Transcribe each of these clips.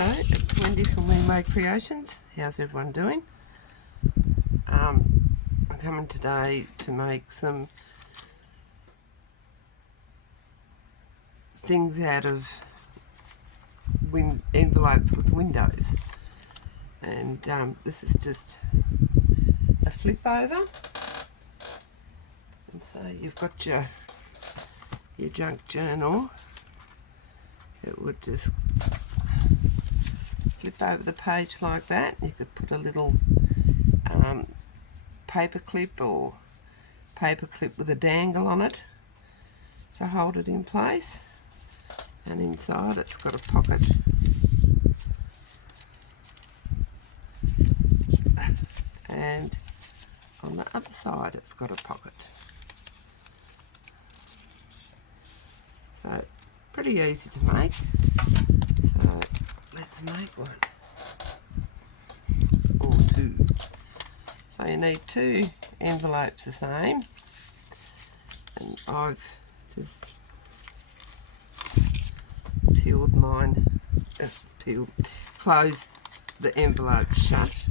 Hello, it's Wendy from Wendy Creations. How's everyone doing? I'm coming today to make some things out of envelopes with windows, and this is just a flip over, and so you've got your junk journal. It would just flip over the page like that. You could put a little paper clip or paper clip with a dangle on it to hold it in place, and inside it's got a pocket and on the other side it's got a pocket. So pretty easy to make. So let's make one or two. So you need two envelopes the same, and I've just peeled mine, closed the envelope shut.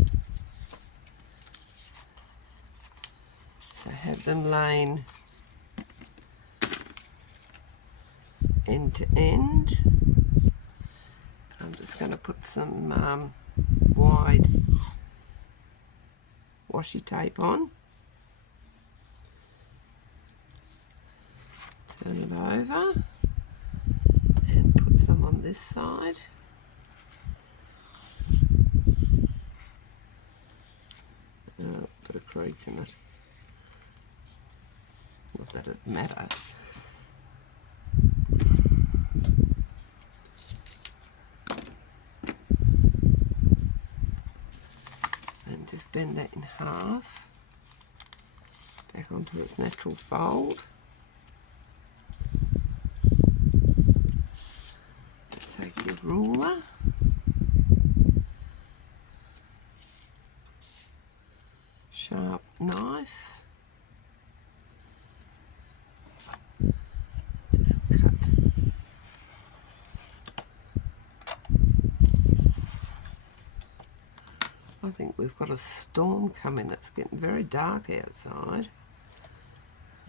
So have them laying end to end. I'm just going to put some wide washi tape on. Turn it over and put some on this side. Put a crease in it. Not that it matters. And just bend that in half back onto its natural fold. Take your ruler, sharp knife, just cut. I think we've got a storm coming. It's getting very dark outside.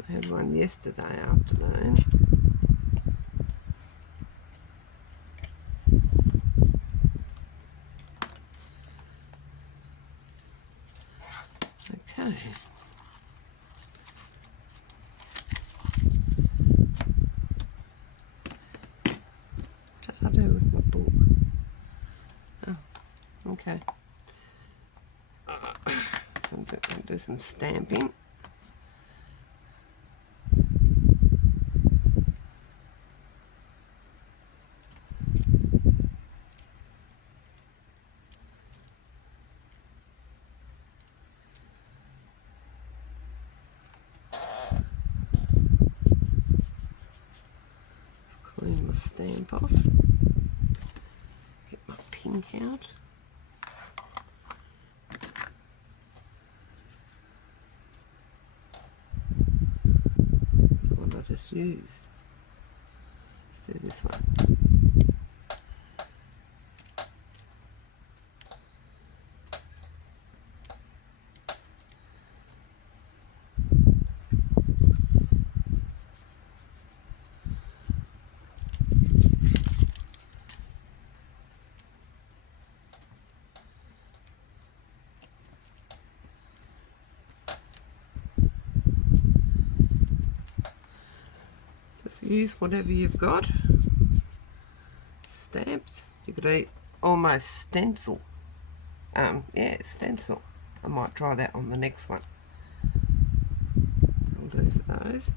I had one yesterday afternoon. Okay. What did I do with my book? Oh, okay. I'm going to do some stamping. Clean my stamp off. Get my pink out. That's the one I just used. Let's do this one. Use whatever you've got. Stamps. You could almost stencil. Yeah, stencil. I might try that on the next one. I'll do for those.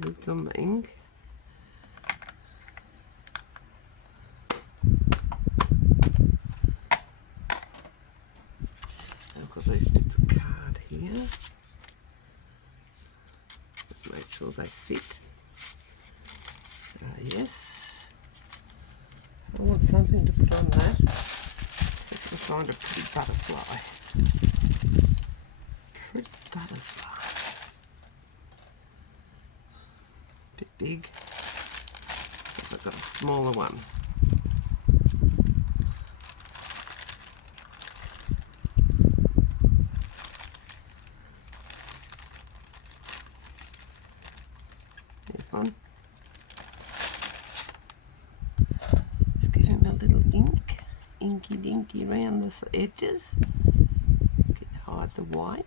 Lids on the ink. Got these bits of card here. Make sure they fit. Yes. So I want something to put on that. Let's find a pretty butterfly. Pretty butterfly. big. I've got a smaller one. There's one. Just give him a little ink, inky dinky around the edges. Hide the white.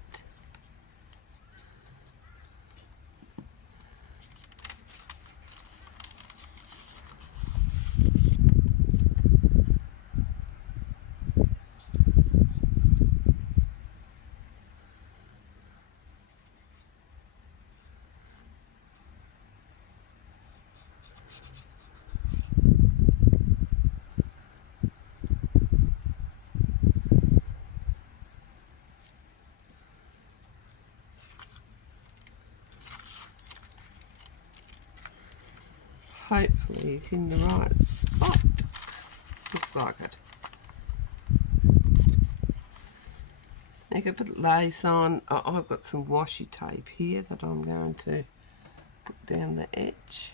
Hopefully he's in the right spot. Looks like it. You can put lace on. Oh, I've got some washi tape here that I'm going to put down the edge.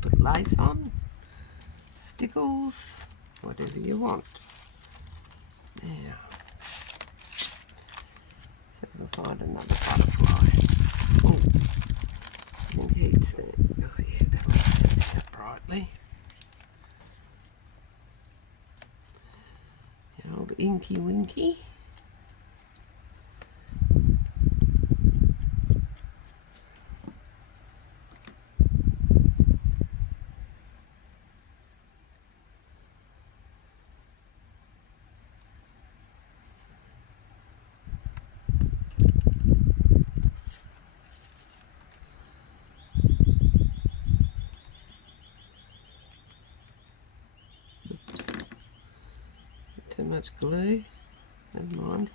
Put lace on, stickles, whatever you want. Now, so we'll find another butterfly. Oh, I think he'd stand. Oh yeah, that was that brightly. The old Inky Winky. Too much glue, never mind.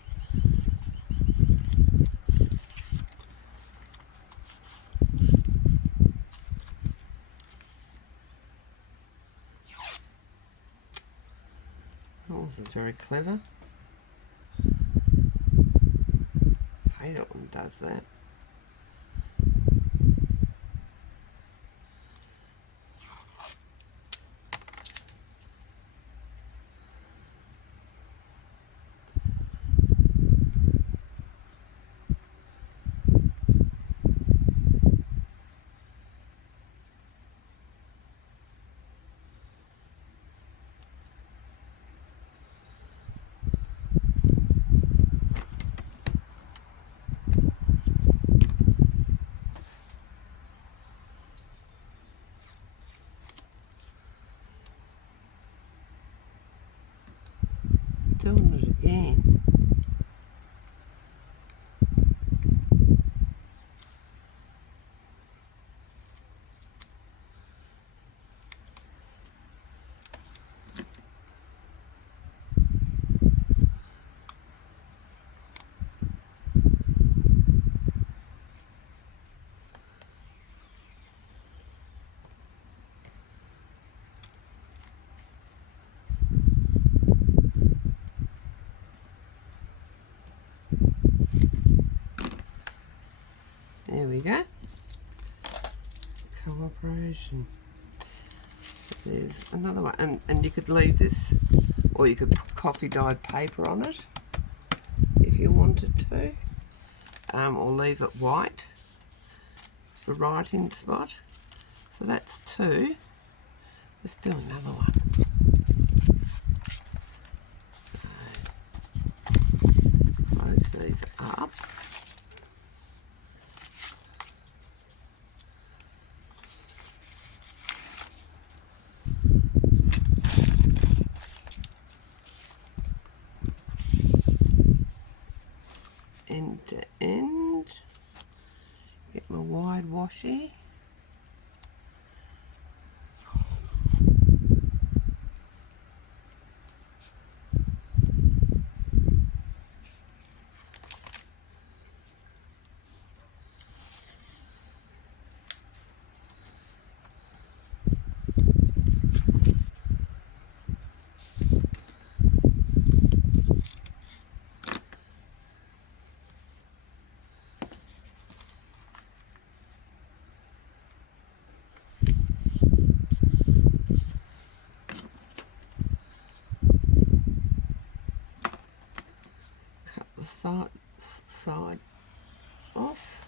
Oh, this is very clever. I hate it when it does that. Doing it again. There we go. Cooperation. There's another one, and you could leave this, or you could put coffee dyed paper on it if you wanted to, or leave it white for writing spot. So that's two. Let's do another one. So, close these up. End to end. Get my wide washi. side off.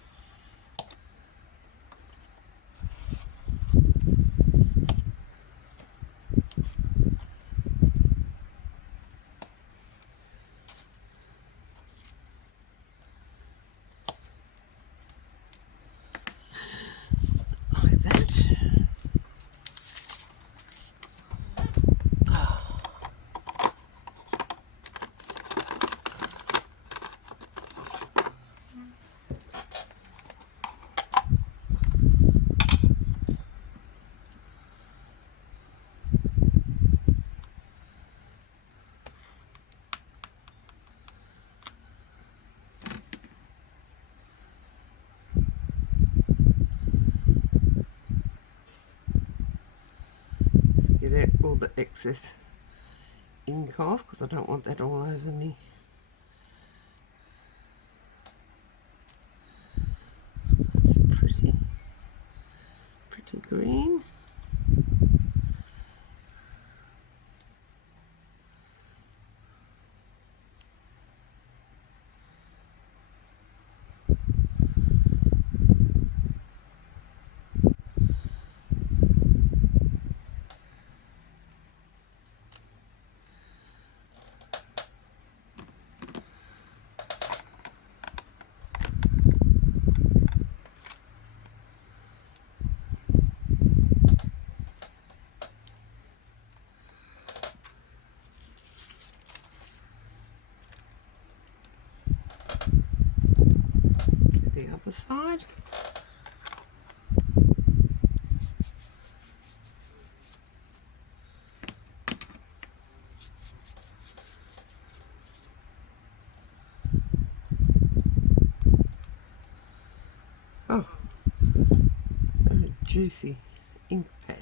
Like that. Get out all the excess ink off because I don't want that all over me. That's pretty green. The other side. Oh, very juicy ink pad.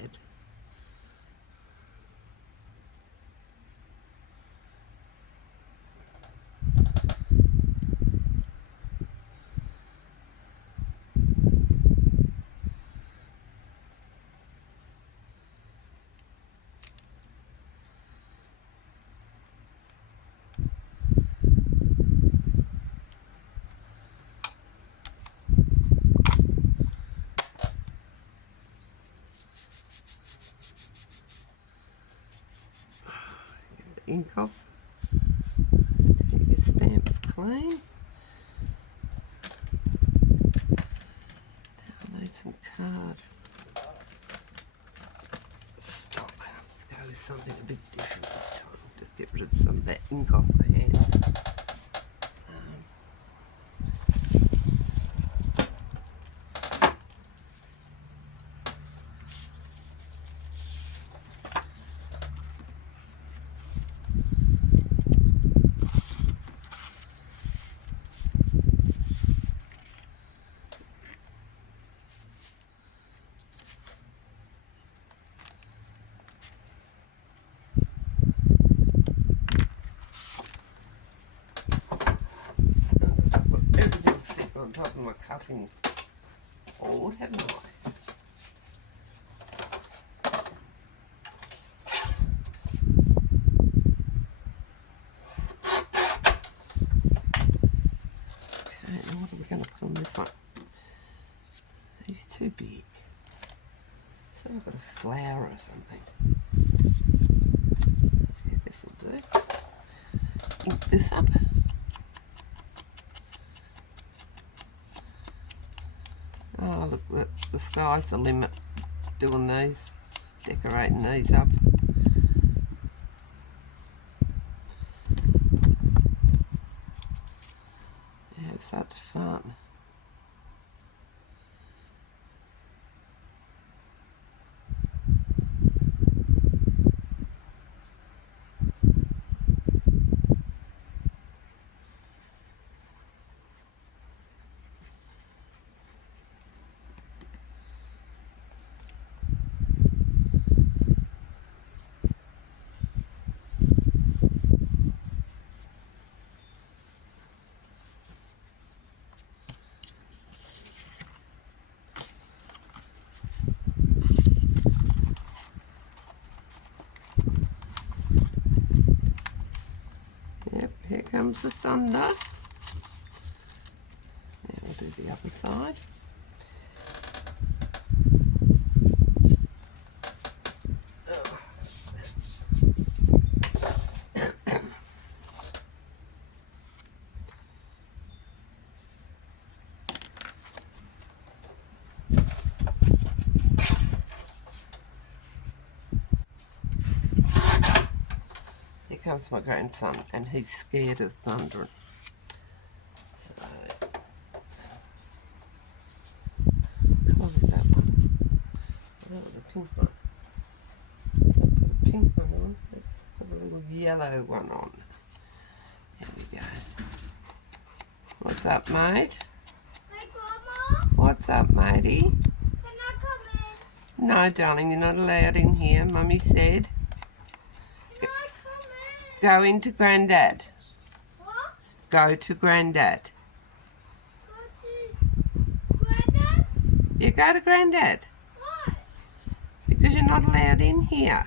Ink off, get your stamps clean. Now I need some card stock. Let's go with something a bit different this time. Just get rid of some of that ink off my hand. On top of my cutting board, haven't I? Okay, now what are we going to put on this one? He's too big. So I've got a flower or something. Yeah, this will do. Ink this up. Oh, look, the sky's the limit doing these, decorating these up. Have such fun. Yep, here comes the thunder. the other side. Here comes my grandson, and he's scared of thunder. So, what colour is that one? Oh, that was a pink one. Put a pink one on. Let's put a little yellow one on. Here we go. What's up, mate? Hey, Grandma? What's up, matey? Can I come in? No, darling, you're not allowed in here, Mummy said. Can I come in? Go into Grandad. What? Go to Grandad. Go to Granddad? You go to Grandad. Why? Because you're not allowed in here.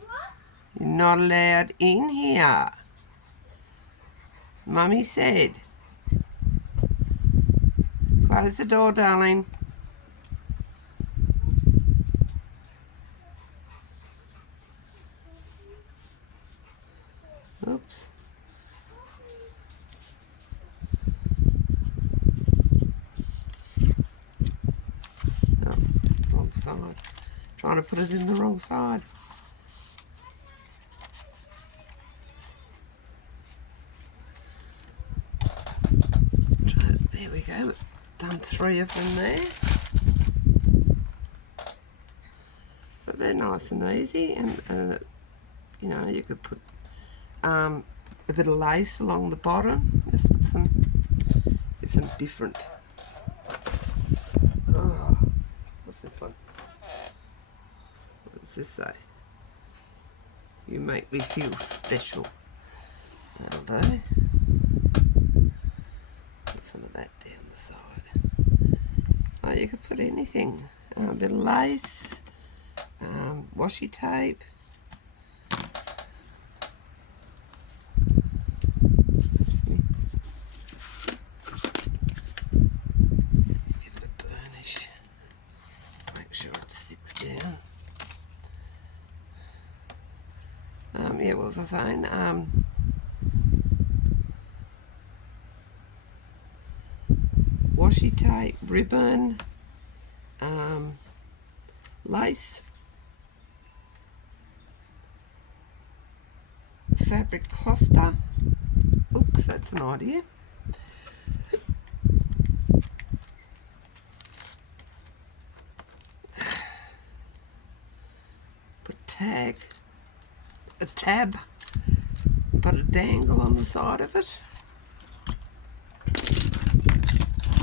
What? You're not allowed in here. Mummy said. Close the door, darling. Oops. Oh, wrong side. Trying to put it in the wrong side. There we go. Done 3 of them there. So they're nice and easy, and you know, you could put a bit of lace along the bottom. Just put some different. Oh, what's this one? What does this say? You make me feel special. That'll do. Put some of that down the side. Oh, you could put anything. A bit of lace, washi tape. Give it a burnish. Make sure it sticks down. Yeah, what was I saying? Washi tape, ribbon, lace, fabric cluster. Oops, that's an idea. Put a tab, put a dangle on the side of it.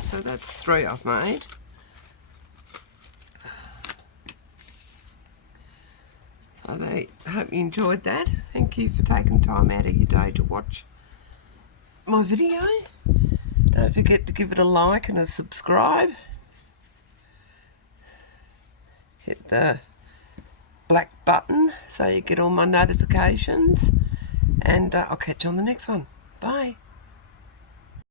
So that's 3 I've made. So I hope you enjoyed that. Thank you for taking time out of your day to watch my video. Don't forget to give it a like and a subscribe. Hit the black button so you get all my notifications. And I'll catch you on the next one. Bye.